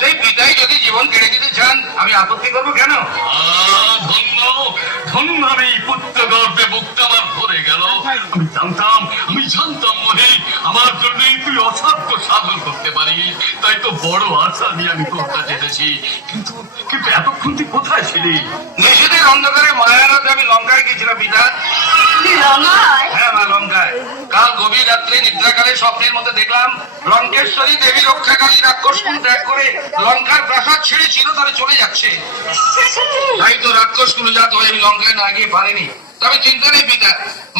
সেই পিতাই যদি জীবন কেড়ে দিতে চান আমি আপত্তি করব কেন? ধন্য ধন্য আমি পুত্র গর্বে বুকটা আমার ভরে গেল। আমি জানতাম আমি জানতাম মনে আমার জন্য তুই অসাধ্য সাধন করতে পারিস। তাই তো বড় আশা নিয়ে আমি তোর কাছে এসেছি। কিন্তু কিন্তু এতক্ষণ তুই কোথায় ছিলি? নিষেধের অন্ধকারে মায়ারাতে আমি লঙ্কায় গেছিলাম পিতা। হ্যাঁ মা কাল গভীর রাত্রে নিদ্রাকালে স্বপ্নের মধ্যে দেখলাম লঙ্কেশ্বরী দেবী রক্ষাকালী রাক্ষস কুল ত্যাগ করে লঙ্কার প্রাসাদ ছেড়ে চিরতরে চলে যাচ্ছে। তাই তো রাক্ষস কুল জাত হয়ে আমি লঙ্কায় না গিয়ে পারিনি। তবে চিন্তা নেই পিতা,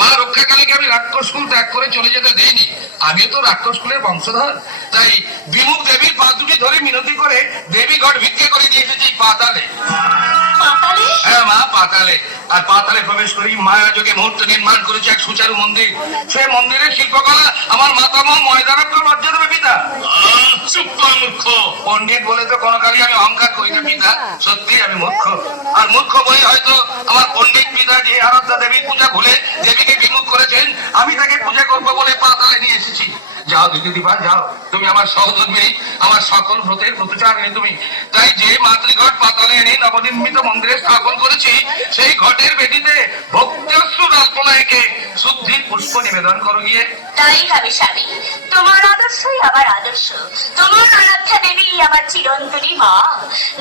মা রক্ষাকালীকে আমি রাক্ষস কুল ত্যাগ করে চলে যেতে দেইনি। আমিও তো রাক্ষস কুলের বংশধর। তাই বিমুখ দেবীর পা দুটি আর পাতালে প্রবেশ করি, মায়া যোগে মুহূর্ত নির্মাণ করেছে এক সুচারু মন্দির। সে মন্দিরের শিল্পকলা আমার মাতামহ ময়দানবকে লজ্জা দেবে পিতা। পণ্ডিত বলে তো কোনো আমি অহংকার করি না, পিতা। সত্যি আমি মূর্খ। আর মূর্খ বই হয়তো আমার পণ্ডিত পিতা যে আরাধ্যা দেবীর পূজা ভুলে দেবীকে বিমুখ করেছেন, আমি তাকে যাও দিদি দিবা যাও। তুমি আমার সহধর্মী আমার সকল ব্রতের প্রতিচারিণী তুমি। তাই যে মাতৃঘট পাতালে এনে নবনির্মিত মন্দিরে স্থাপন করেছি, সেই ঘটের বেদিতে ভক্তি রাজনায়কে শুদ্ধি পুষ্প নিবেদন করো গিয়ে। তাই হবে স্বামী, তোমার আদর্শই আমার আদর্শ। তোমার আরাধ্যা দেবী আমার চিরন্তনী মা।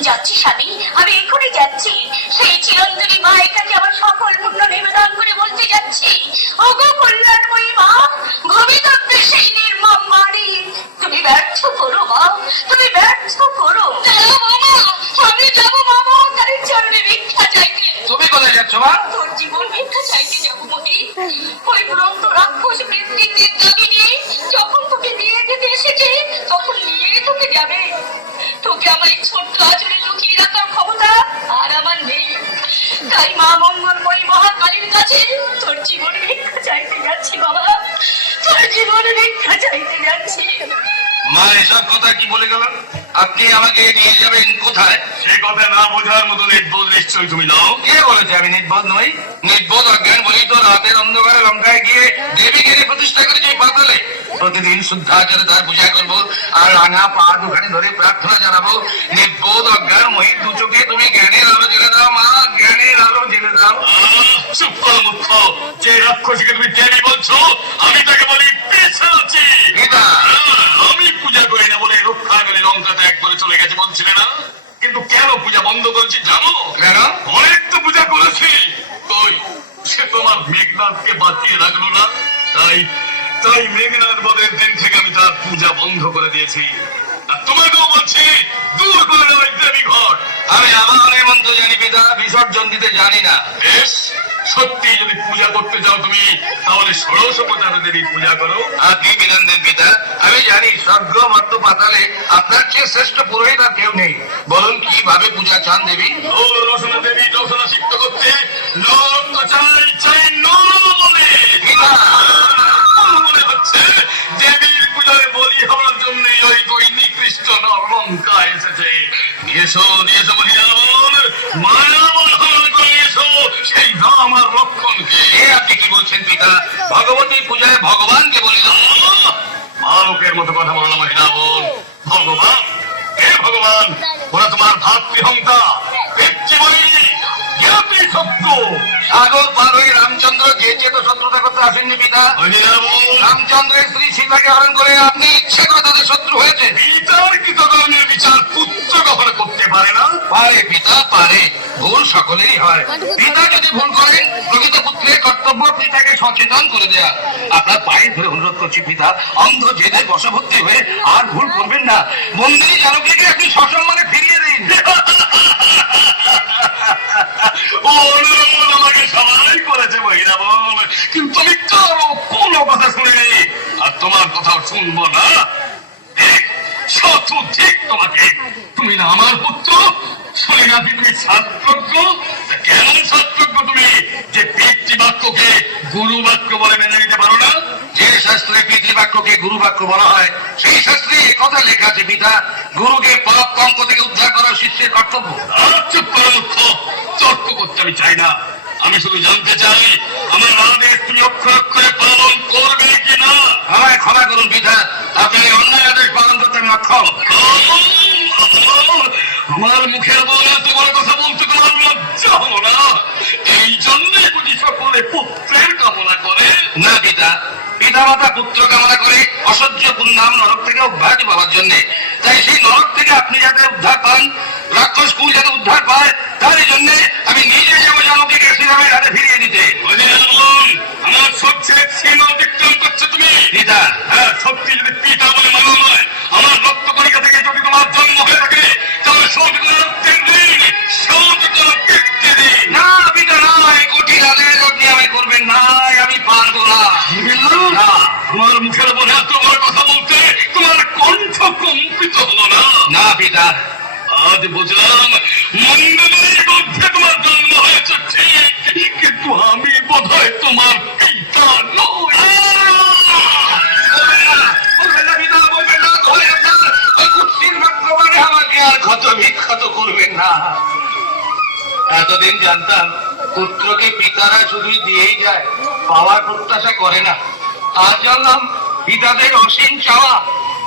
যাচ্ছি স্বামী, আমি এখনই যাচ্ছি। সেই চিরন্তনী মায়ের কাছে আমার সকল পুণ্য নিবেদন করে বলতে যাচ্ছি। ওগো কল্যাণময়ী মা করো তুমি ব্যর্থ করো। চলো মামা আমি যাব মামা তার চরণে ভিক্ষা চাইতে। তুমি কোথায় যাচ্ছ মা? তোর জীবন ভিক্ষা চাইতে যাব মতি ওই দুরন্ত রাক্ষস বৃত্তির দাবিনী যখন তোকে নিয়ে যেতে এসেছে তখন নিয়ে তোকে যাবে। তোকে আমার এই ছোট্ট আচরে লুকিয়ে রাখার ক্ষমতা আর আমার নেই। তাই মা মঙ্গলময়ী মহাকালীর কাছে তোর জীবন ভিক্ষা চাইতে যাচ্ছি বাবা। তোর জীবন ভিক্ষা চাইতে যাচ্ছি। মা এসব কথা কি বলে গেল? আপনি আমাকে নিয়ে যাবেন কোথায়? সে কথা না বোঝার মতো নির্বোধ নিশ্চয়ই তুমি নাও। কে বলেছে আমি নির্বোধ নই? নির্বোধ অজ্ঞান বলি তো রাতের অন্ধকারে লঙ্কায় গিয়ে দেবীকে নিয়ে প্রতিষ্ঠা করেছি এই পাতালে। প্রতিদিন শুদ্ধাচারে তার পূজা করব আর রাঙা পা দুখানি ধরে প্রার্থনা জানাব। নির্বোধ অজ্ঞান মহি দু চোখে তুমি জ্ঞানের আলো জেলে দাও মা জ্ঞানের আলো জেলে দাও। চুপ কর মূর্খ। যে রাক্ষসীকে তুমি দেবী বলছো আমি তাকে বলি পেছাচ্ছি পিতা আমি পূজা করি না বলে রক্ষা গেলে লঙ্কা ত্যাগ করে চলে গেছে বলছিলে না কিন্তু কেন পূজা বন্ধ করেছি জানো কেন অনেক তো পূজা করেছি কই সে তোমার মেঘনাথকে বাঁচিয়ে রাখল না তাই তাই মেঘনাথ বদের দিন থেকে আমি তার পূজা বন্ধ করে দিয়েছি। আর তোমাকেও বলছি দূর করে দেওয়া দেবী ঘর। আমি আমার মন্ত্র জানি পিতা বিসর্জন দিতে জানি না। বেশ সত্যি যদি পূজা করতে যাও তুমি তাহলে ষোড়শ দেবী পূজা করো। আপনি বিধান দেন পিতা আমি জানি স্বর্গ মত্ত পাতালে আপনার চেয়ে শ্রেষ্ঠ পুরোহিত আর কেউ নেই। বলুন কীভাবে পূজা চান দেবী? রসনা দেবী রসনা সিদ্ধ করতে। নরত্ন কি ভগবতী পূজায় ভগবানকে বলিল বালকের মতো কথা বলো মহিলা বল ভগবান হে ভগবান ওরা তোমার ভাতৃহংতা সাগর পার হয়ে রামচন্দ্র যে চেত শত্রুতা করতে আসেননি পিতা। রামচন্দ্রের স্ত্রী সীতাকে হরণ করে আপনি ইচ্ছে করে তাদের শত্রু হয়েছে। বিচার কৃতকর্মের বিচার পুত্র কখনো করতে পারে না। পারে পিতা পারে। ভুল সকলেরই হয়। পিতা যদি ভুল করেন প্রকৃত কর্তব্য পিতাকে সচেতন করে দেয়া। আপনার পায়ে ধরে অনুরোধ করছি, পিতা, অন্ধ জেদে বশভর্তি হয়ে আর ভুল করবেন না। মন্দিরে জানকীকে আপনি সসম্মানে ফিরিয়ে দিন। অনুরোধ আমাকে সবাই করেছে কিন্তু আমি কারও কোনো কথা শুনিনি। আর তোমার কথাও শুনব না। তোমাকে। তুমি না আমার পুত্র শুনি না তুমি ছাত্রজ্ঞ। তা কেমন ছাত্রজ্ঞ তুমি? যে পিতৃবাক্যকে গুরু বাক্য বলে মেনে নিতে পারো না। যে শাস্ত্রে পিতৃবাক্যকে গুরু বাক্য বলা হয় সেই শাস্ত্রে এ কথা লেখা আছে পিতা গুরুকে পাপ কঙ্ক থেকে উদ্ধার করা শিষ্যের কর্তব্য। চুপ করা মুখ্য তর্ক করতে আমি চাই না। আমি শুধু জানতে চাই আমার আদেশ তুমি অক্ষর অক্ষরে পালন করবে কি না? আমায় ক্ষমা করুন পিতা। আপনি অন্যায় আদেশ পালন করতে আমি অক্ষম আমার মুখের বলে তোমার কথা বলতে তোমার লজ্জা হলো না। এই জন্যে বুঝি সকলে পুত্র কামনা করে, না পিতা পিতা মাতা পুত্র কামনা করে অসহ্য পুণ্যাম নরক থেকে অব্যাহতি পাওয়ার জন্য। তাই সেই নরক থেকে আপনি যাতে কম্পিত হলো না। না পিতা। আজ বুঝলাম মন্ডলের মধ্যে তোমার জন্ম হয়েছে ঠিক। কিন্তু আমি বোধ হয় তোমার পিতা নই। বলবেন না, বলবেন না পিতা, বলবেন না, ধরে রাখবেন। ওই কুৎসিত বাক্যবাণে আমাকে আর ক্ষত বিক্ষত করবেন না। এতদিন জানতাম পুত্রকে পিতারা শুধুই দিয়েই যায় পাওয়ার প্রত্যাশা করে না। আজ জানলাম পিতাদের অসীম চাওয়া